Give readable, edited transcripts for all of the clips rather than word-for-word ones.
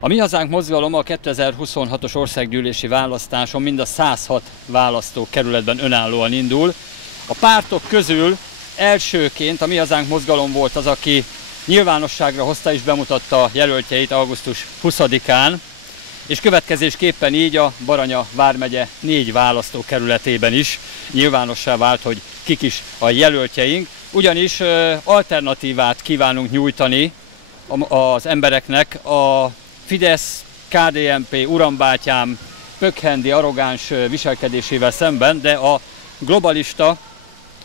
A Mi Hazánk mozgalom a 2026-os országgyűlési választáson mind a 106 választókerületben önállóan indul. A pártok közül elsőként a Mi Hazánk mozgalom volt az, aki nyilvánosságra hozta és bemutatta jelöltjeit augusztus 20-án, és következésképpen így a Baranya vármegye 4 választókerületében is nyilvánossá vált, hogy kik is a jelöltjeink, ugyanis alternatívát kívánunk nyújtani az embereknek a Fidesz, KDNP, urambátyám, pökhendi, arrogáns viselkedésével szemben, de a globalista,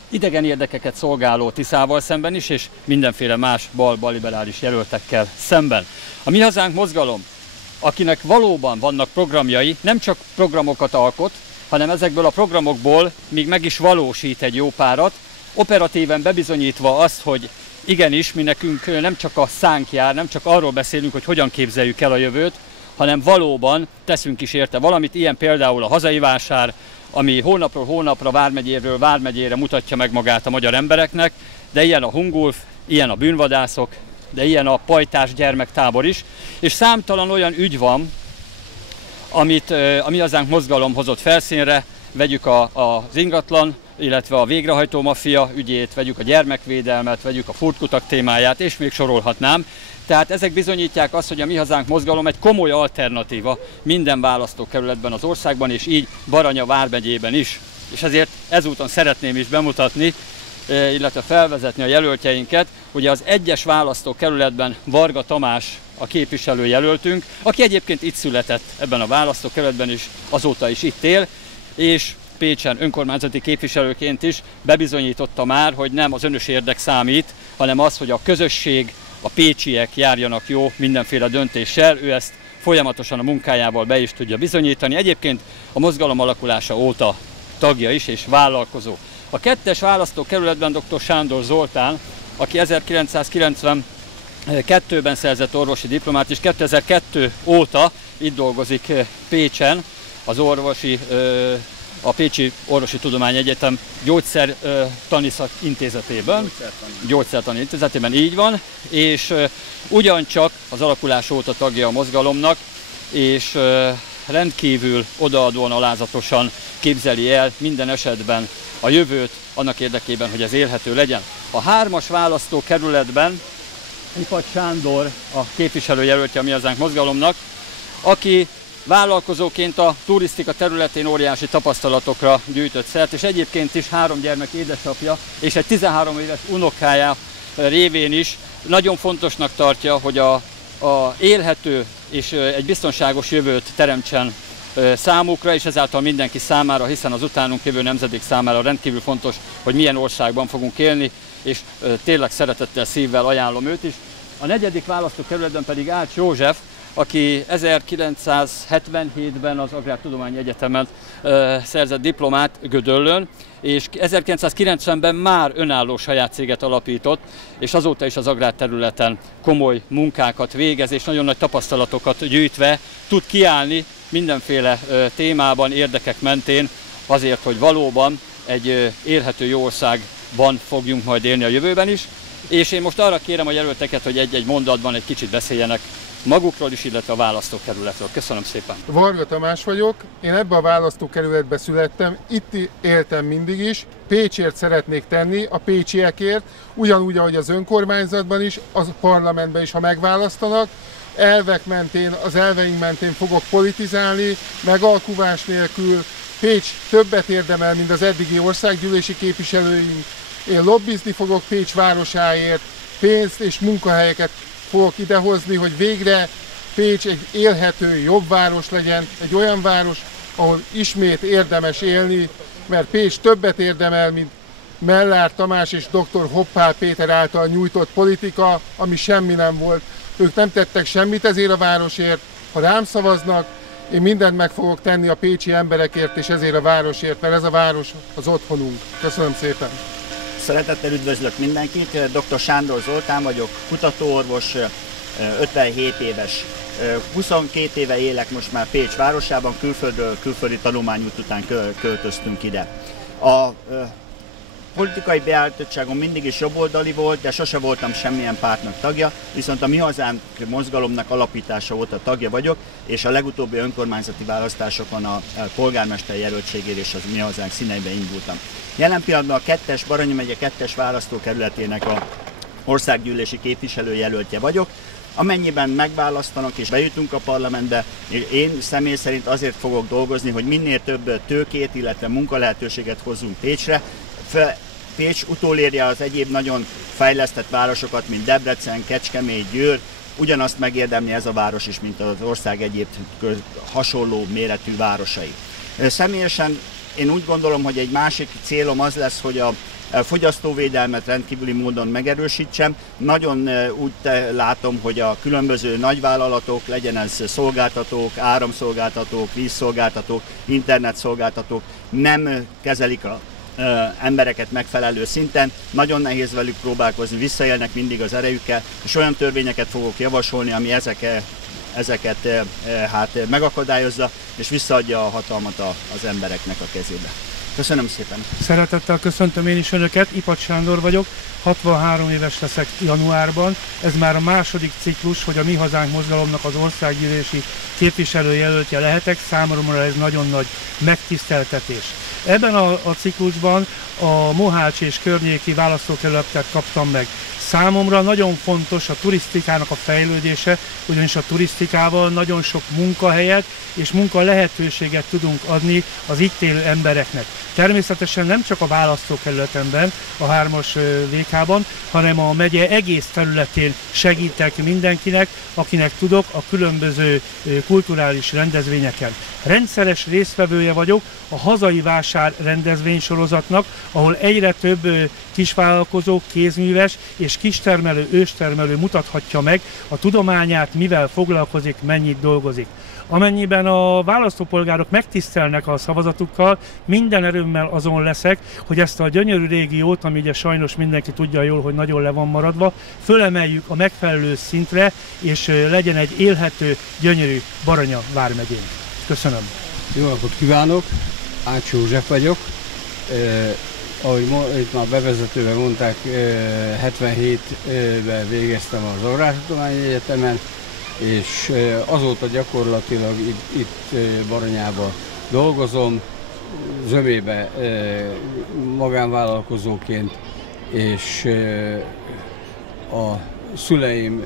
idegen érdekeket szolgáló Tiszával szemben is, és mindenféle más balliberális jelöltekkel szemben. A Mi Hazánk mozgalom, akinek valóban vannak programjai, nem csak programokat alkot, hanem ezekből a programokból még meg is valósít egy jó párat, operatíven bebizonyítva azt, hogy igenis, mi nekünk nem csak a szánk jár, nem csak arról beszélünk, hogy hogyan képzeljük el a jövőt, hanem valóban teszünk is érte valamit, ilyen például a hazai vásár, ami hónapról hónapra, vármegyéről vármegyére mutatja meg magát a magyar embereknek, de ilyen a Hungulf, ilyen a bűnvadászok, de ilyen a pajtás gyermektábor is, és számtalan olyan ügy van, amit a Mi Hazánk mozgalom hozott felszínre, vegyük az ingatlan, illetve a végrehajtó maffia ügyét, vegyük a gyermekvédelmet, vegyük a furtkutak témáját, és még sorolhatnám. Tehát ezek bizonyítják azt, hogy a Mi Hazánk mozgalom egy komoly alternatíva minden választókerületben az országban, és így Baranya vármegyében is. És ezért ezúton szeretném is bemutatni, illetve felvezetni a jelöltjeinket. Ugye az 1-es választókerületben Varga Tamás a képviselőjelöltünk, aki egyébként itt született ebben a választókerületben is, azóta is itt él, és Pécsen önkormányzati képviselőként is bebizonyította már, hogy nem az önös érdek számít, hanem az, hogy a közösség, a pécsiek járjanak jó mindenféle döntéssel. Ő ezt folyamatosan a munkájával be is tudja bizonyítani. Egyébként a mozgalom alakulása óta tagja is és vállalkozó. A 2-es választókerületben dr. Sándor Zoltán, aki 1992-ben szerzett orvosi diplomát, és 2002 óta itt dolgozik Pécsen, a Pécsi Orvostudományi Egyetem gyógyszertani intézetében. Gyógyszertani intézetében, így van, és ugyancsak az alakulás óta tagja a mozgalomnak, és rendkívül odaadóan, alázatosan képzeli el minden esetben a jövőt annak érdekében, hogy ez élhető legyen. A 3-as választókerületben Ipacs Sándor a képviselőjelöltje a Mi Hazánk mozgalomnak, aki vállalkozóként a turisztika területén óriási tapasztalatokra gyűjtött szert, és egyébként is 3 gyermek édesapja és egy 13 éves unokája révén is nagyon fontosnak tartja, hogy a élhető és egy biztonságos jövőt teremtsen számukra, és ezáltal mindenki számára, hiszen az utánunk jövő nemzedék számára rendkívül fontos, hogy milyen országban fogunk élni, és tényleg szeretettel, szívvel ajánlom őt is. A 4. választókerületben pedig Ács József, aki 1977-ben az Agrártudományi Egyetemen szerzett diplomát Gödöllőn, és 1990-ben már önálló saját céget alapított, és azóta is az agrárterületen komoly munkákat végez, és nagyon nagy tapasztalatokat gyűjtve tud kiállni mindenféle témában, érdekek mentén, azért, hogy valóban egy élhető jó országban fogjunk majd élni a jövőben is. És én most arra kérem a jelölteket, hogy egy-egy mondatban egy kicsit beszéljenek magukról is, illetve a választókerületről. Köszönöm szépen! Varga Tamás vagyok, én ebbe a választókerületbe születtem, itt éltem mindig is, Pécsért szeretnék tenni, a pécsiekért, ugyanúgy, ahogy az önkormányzatban is, a parlamentben is, ha megválasztanak. Elvek mentén, az elveink mentén fogok politizálni, megalkuvás nélkül. Pécs többet érdemel, mint az eddigi országgyűlési képviselőink. Én lobbizni fogok Pécs városáért, pénzt és munkahelyeket fogok idehozni, hogy végre Pécs egy élhető, jobb város legyen, egy olyan város, ahol ismét érdemes élni, mert Pécs többet érdemel, mint Mellár Tamás és dr. Hoppál Péter által nyújtott politika, ami semmi nem volt. Ők nem tettek semmit ezért a városért. Ha rám szavaznak, én mindent meg fogok tenni a pécsi emberekért és ezért a városért, mert ez a város az otthonunk. Köszönöm szépen! Szeretettel üdvözlök mindenkit, dr. Sándor Zoltán vagyok, kutatóorvos, 57 éves. 22 éve élek most már Pécs városában, külföldi tanulmányút után költöztünk ide. A politikai beállítottságom mindig is jobboldali volt, de sose voltam semmilyen pártnak tagja, viszont a Mi Hazánk mozgalomnak alapítása óta tagja vagyok, és a legutóbbi önkormányzati választásokon a polgármester jelöltségért és az Mi Hazánk színeiben indultam. Jelen pillanatban a Baranyi megye 2-es választókerületének a országgyűlési képviselőjelöltje vagyok. Amennyiben megválasztanak és bejutunk a parlamentbe, én személy szerint azért fogok dolgozni, hogy minél több tőkét, illetve munkalehetőséget hozzunk Pécsre. Pécs utolérje az egyéb nagyon fejlesztett városokat, mint Debrecen, Kecskemét, Győr. Ugyanazt megérdemli ez a város is, mint az ország egyéb hasonló méretű városai. Személyesen én úgy gondolom, hogy egy másik célom az lesz, hogy a fogyasztóvédelmet rendkívüli módon megerősítsem. Nagyon úgy látom, hogy a különböző nagyvállalatok, legyen ez szolgáltatók, áramszolgáltatók, vízszolgáltatók, internetszolgáltatók nem kezelik az embereket megfelelő szinten. Nagyon nehéz velük próbálkozni, visszaélnek mindig az erejükkel, és olyan törvényeket fogok javasolni, ami ezeket megakadályozza, és visszaadja a hatalmat az embereknek a kezébe. Köszönöm szépen! Szeretettel köszöntöm én is Önöket, Ipacs Sándor vagyok, 63 éves leszek januárban. Ez már a második ciklus, hogy a Mi Hazánk mozgalomnak az országgyűlési képviselőjelöltje lehetek, számomra ez nagyon nagy megtiszteltetés. Ebben a ciklusban a Mohács és környéki választókerületet kaptam meg. Számomra nagyon fontos a turisztikának a fejlődése, ugyanis a turisztikával nagyon sok munkahelyet és munkalehetőséget tudunk adni az itt élő embereknek. Természetesen nem csak a választókerületemben, a 3-as VK-ban, hanem a megye egész területén segítek mindenkinek, akinek tudok, a különböző kulturális rendezvényeken. Rendszeres résztvevője vagyok a hazai vásár rendezvénysorozatnak, ahol egyre több kisvállalkozó, kézműves és kistermelő, őstermelő mutathatja meg a tudományát, mivel foglalkozik, mennyit dolgozik. Amennyiben a választópolgárok megtisztelnek a szavazatukkal, minden erőmmel azon leszek, hogy ezt a gyönyörű régiót, ami ugye sajnos mindenki tudja jól, hogy nagyon le van maradva, fölemeljük a megfelelő szintre, és legyen egy élhető, gyönyörű Baranya vármegyénk. Köszönöm. Jó napot kívánok! Ács József vagyok. Ahogy itt már bevezetőben mondták, 77-ben végeztem az Agrártudományi Egyetemen, és azóta gyakorlatilag itt Baranyában dolgozom, zömébe magánvállalkozóként, és a szüleim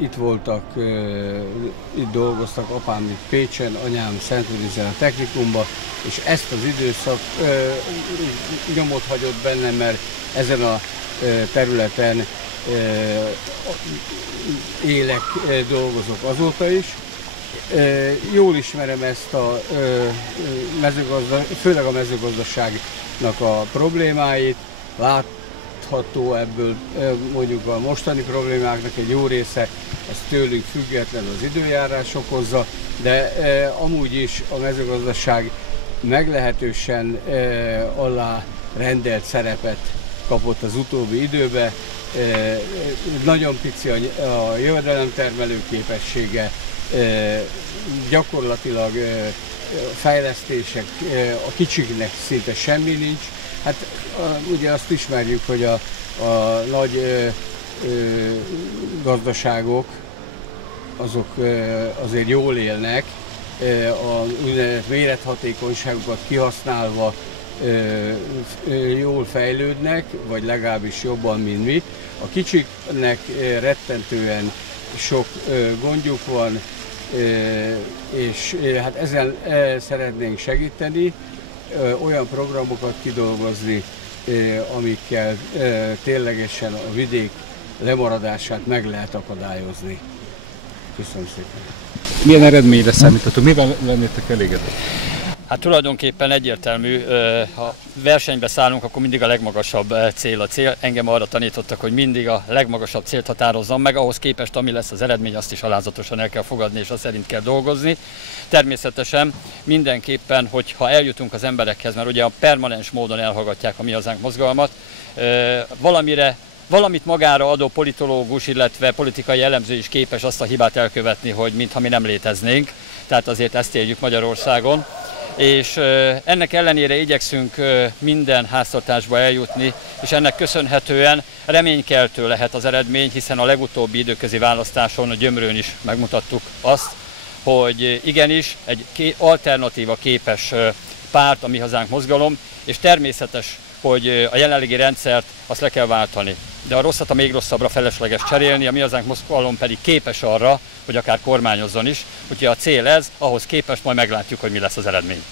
itt voltak, itt dolgoztak, apám itt Pécsen, anyám Szentvizen a technikumban, és ezt az időszak nyomot hagyott bennem, mert ezen a területen élek, dolgozok azóta is. Jól ismerem ezt a főleg a mezőgazdaságnak a problémáit, látható ebből mondjuk a mostani problémáknak egy jó része, ez tőlünk független az időjárás okozza, de amúgy is a mezőgazdaság meglehetősen alá rendelt szerepet kapott az utóbbi időben. Nagyon pici a jövedelemtermelő képessége, gyakorlatilag fejlesztések, a kicsiknek szinte semmi nincs. Hát ugye azt ismerjük, hogy a nagy gazdaságok azok azért jól élnek, a úgynevezett mérethatékonyságukat kihasználva jól fejlődnek, vagy legalábbis jobban, mint mi. A kicsiknek rettentően sok gondjuk van, és hát ezen szeretnénk segíteni, olyan programokat kidolgozni, amikkel ténylegesen a vidék lemaradását meg lehet akadályozni. Köszönöm szépen! Milyen eredményre számíthatunk? Mivel lennétek elégedettek? Hát tulajdonképpen egyértelmű, ha versenybe szállunk, akkor mindig a legmagasabb cél a cél. Engem arra tanítottak, hogy mindig a legmagasabb célt határozzam meg, ahhoz képest, ami lesz az eredmény, azt is alázatosan el kell fogadni, és azt szerint kell dolgozni. Természetesen mindenképpen, hogyha eljutunk az emberekhez, mert ugye a permanens módon elhallgatják a Mi Hazánk mozgalmat, valamit magára adó politológus, illetve politikai elemző is képes azt a hibát elkövetni, hogy mintha mi nem léteznénk. Tehát azért ezt éljük Magyarországon. és ennek ellenére igyekszünk minden háztartásba eljutni, és ennek köszönhetően reménykeltő lehet az eredmény, hiszen a legutóbbi időközi választáson a Gyömrőn is megmutattuk azt, hogy igenis egy alternatíva képes párt, a Mi Hazánk mozgalom, és természetes, hogy a jelenlegi rendszert azt le kell váltani. De a rosszat a még rosszabbra felesleges cserélni, a Mi Hazánk mozgalom pedig képes arra, hogy akár kormányozzon is. Úgyhogy a cél ez, ahhoz képest majd meglátjuk, hogy mi lesz az eredmény.